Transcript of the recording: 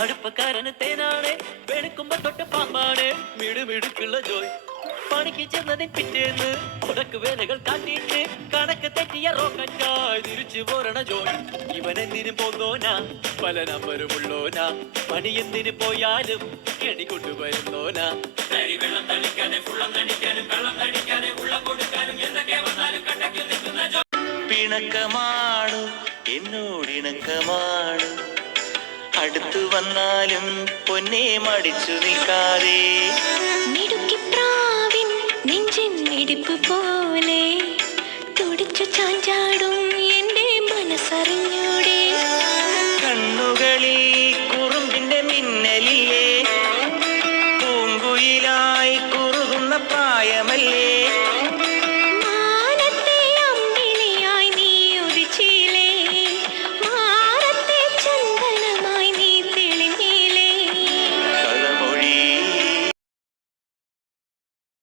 അടുപ്പക്കാരന് തേനാണ് വെളുക്കുമ്പോ തൊട്ട് പാമ്പാണ് മിടുമിടുക്കുള്ള ജോയ് പണിക്ക് ചെന്നതിൻ പിറ്റേന്ന് മുടക്ക് വേലകൾ കാട്ടിയിട്ട് കണക്ക് തെറ്റിയ റോക്കറ്റായി തിരിച്ചു പോരണ ജോയ് ഇവൻ എന്തിനു പോന്നോനാ പല നമ്പരുമുള്ളോനാ പണി എന്തിനു പോയാലും എടി കൊണ്ടുവരുന്നോനാ വെള്ളം തളിക്കാതെ ഫുള്ളം തടിക്കാനും വെള്ളം തടിക്കാതെ ഉള്ളം കൊടുക്കാനും എന്തൊക്കെ വന്നാലും കട്ടക്ക് നിൽക്കുന്ന ജോയ് പിണക്കമാണു എന്നോടിണക്കമാണു അടുത്തു വന്നാലും പൊന്നെ മടിച്ചു നിൽക്കാതെ മിടുക്കിപ്രാവിൻ നെഞ്ചിൻ മിടിപ്പ് പോലെ തുടിച്ചു ചാഞ്ചാടും